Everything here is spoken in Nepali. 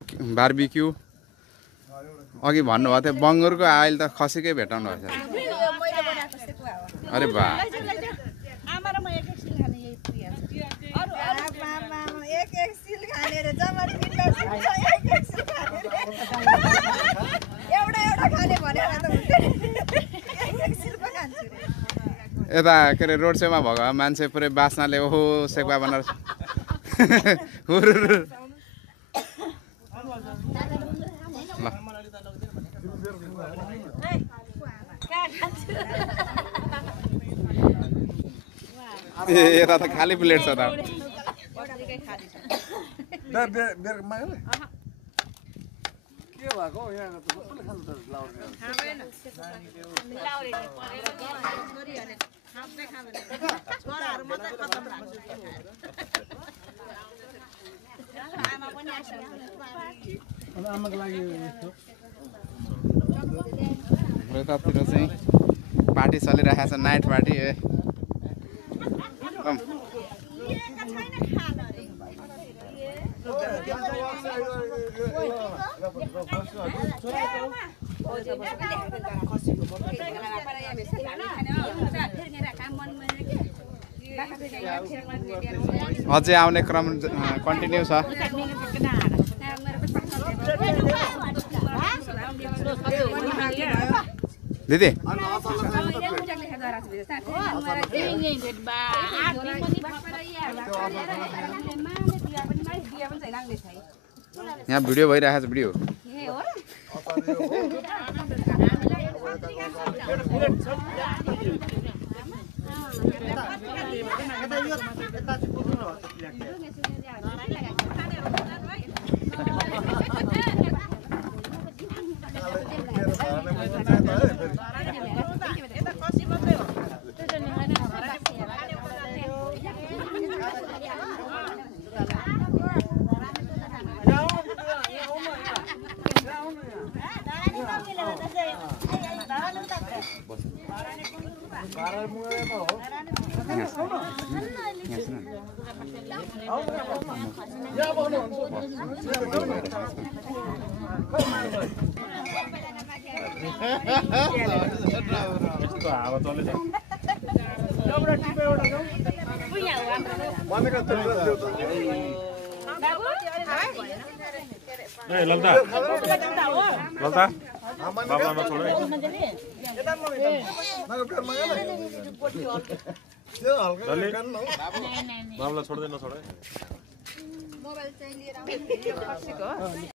बारबिक्यू अघि भन्नुभएको थियो बङ्गुरको अहिले त खसीकै भेटाउनु भएको छ अरे बा यता के अरे रोड सेमा भएको मान्छे पुरै बास्नाले ओहो सेक्वा बनाएर यता त खाली प्लेट छ त यतातिर चाहिँ पार्टी चलिरहेको छ नाइट पार्टी अझै आउने क्रम कन्टिन्यू छ दिदी यहाँ भिडियो भइरहेको छ भिडियो ललता बाबा न छोड़े बाबा छोड़ दे न छोड़े मोबाइल चाहिए